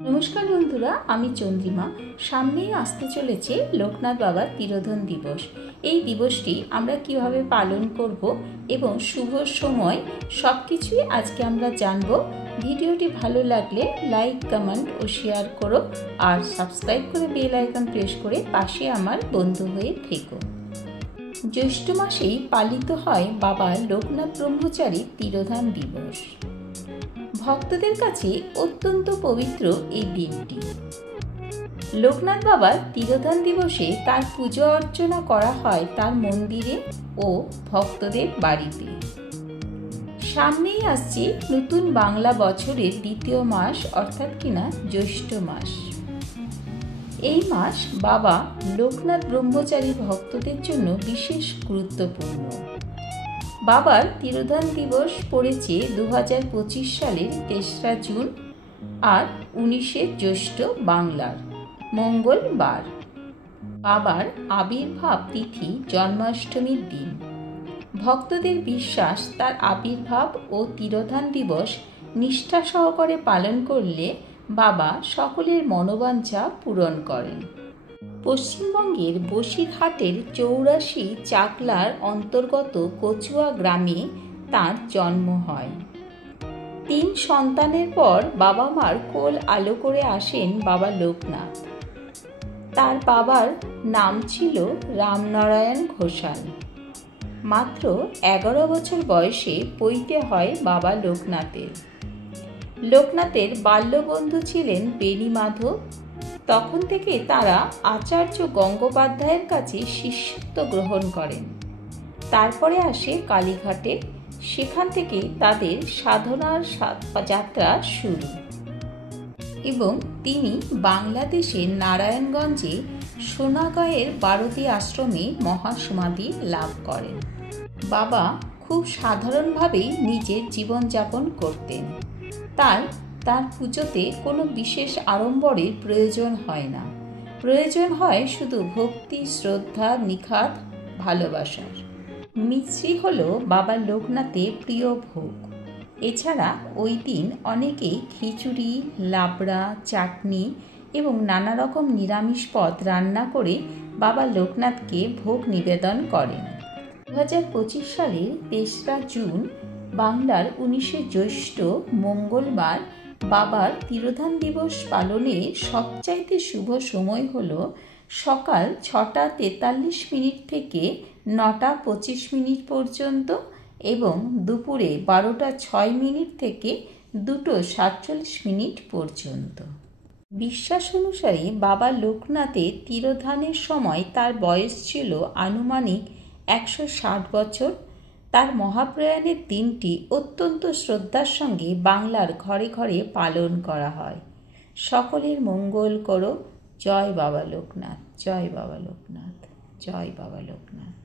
নমস্কার বন্ধুরা, আমি চন্দ্রিমা। সামনেই আসতে চলেছে লোকনাথ বাবার তিরোধান দিবস। এই দিবসটি আমরা কিভাবে পালন করব এবং শুভ সময় সব কিছুই আজকে আমরা জানব। ভিডিওটি ভালো লাগলে লাইক, কমেন্ট ও শেয়ার করো আর সাবস্ক্রাইব করে বেল আইকন প্রেস করে পাশে আমার বন্ধু হয়ে থেকো। জ্যৈষ্ঠ মাসেই পালিত হয় বাবা লোকনাথ ব্রহ্মচারীর তিরোধান দিবস। ভক্তদের কাছে অত্যন্ত পবিত্র এই দিনটি। লোকনাথ বাবার তিরোধান দিবসে তার পুজো অর্চনা করা হয় তার মন্দিরে ও ভক্তদের বাড়িতে। সামনেই আসছে নতুন বাংলা বছরের দ্বিতীয় মাস, অর্থাৎ কিনা জ্যৈষ্ঠ মাস। এই মাস বাবা লোকনাথ ব্রহ্মচারী ভক্তদের জন্য বিশেষ গুরুত্বপূর্ণ। বাবার তিরোধান দিবস পড়েছে 2025 সালের 3রা জুন আর 19শে জ্যৈষ্ঠ বাংলার মঙ্গলবার। বাবার আবির্ভাব তিথি জন্মাষ্টমীর দিন। ভক্তদের বিশ্বাস তার আবির্ভাব ও তিরোধান দিবস নিষ্ঠা সহকারে পালন করলে বাবা সকলের মনোবাঞ্ছা পূরণ করেন। পশ্চিমবঙ্গের বসিরহাটের 84 চাকলার অন্তর্গত কচুয়া গ্রামে তাঁর জন্ম হয়। 3 সন্তানের পর বাবা মার কোল আলো করে আসেন বাবা লোকনাথ। তার বাবার নাম ছিল রামনারায়ণ ঘোষাল। মাত্র 11 বছর বয়সে পৈতে হয় বাবা লোকনাথের। লোকনাথের বাল্যবন্ধু ছিলেন বেণীমাধব। তখন থেকে তারা আচার্য গঙ্গোপাধ্যায়ের কাছে শিষ্যত্ব গ্রহণ করেন। তারপরে আসে কালীঘাটে। সেখান থেকে তাদের সাধনার যাত্রা শুরু এবং তিনি বাংলাদেশের নারায়ণগঞ্জে সোনাগাঁয়ের বারতি আশ্রমে মহাসমাধি লাভ করেন। বাবা খুব সাধারণভাবেই নিজের জীবনযাপন করতেন। তার পুজোতে কোনো বিশেষ আড়ম্বরের প্রয়োজন হয় না। প্রয়োজন হয় শুধু ভক্তি, শ্রদ্ধা, নিখাদ ভালোবাসার। মিছরি হলো বাবা লোকনাথের প্রিয় ভোগ। এছাড়া ওই দিন অনেকে খিচুড়ি, লাবড়া, চাটনি এবং নানা রকম নিরামিষ পদ রান্না করে বাবা লোকনাথকে ভোগ নিবেদন করেন। 2025 সালের 3রা জুন বাংলার 19শে জ্যৈষ্ঠ মঙ্গলবার বাবার তিরোধান দিবস পালনের সবচাইতে শুভ সময় হল সকাল 6:43 থেকে 9:25 পর্যন্ত এবং দুপুরে 12:06 থেকে 2:47 পর্যন্ত। বিশ্বাস অনুসারে বাবা লোকনাথের তিরোধানের সময় তার বয়স ছিল আনুমানিক 160 বছর। তার মহাপ্রয়াণের দিনটি অত্যন্ত শ্রদ্ধার সঙ্গে বাংলার ঘরে ঘরে পালন করা হয়। সকলের মঙ্গল করো। জয় বাবা লোকনাথ, জয় বাবা লোকনাথ, জয় বাবা লোকনাথ।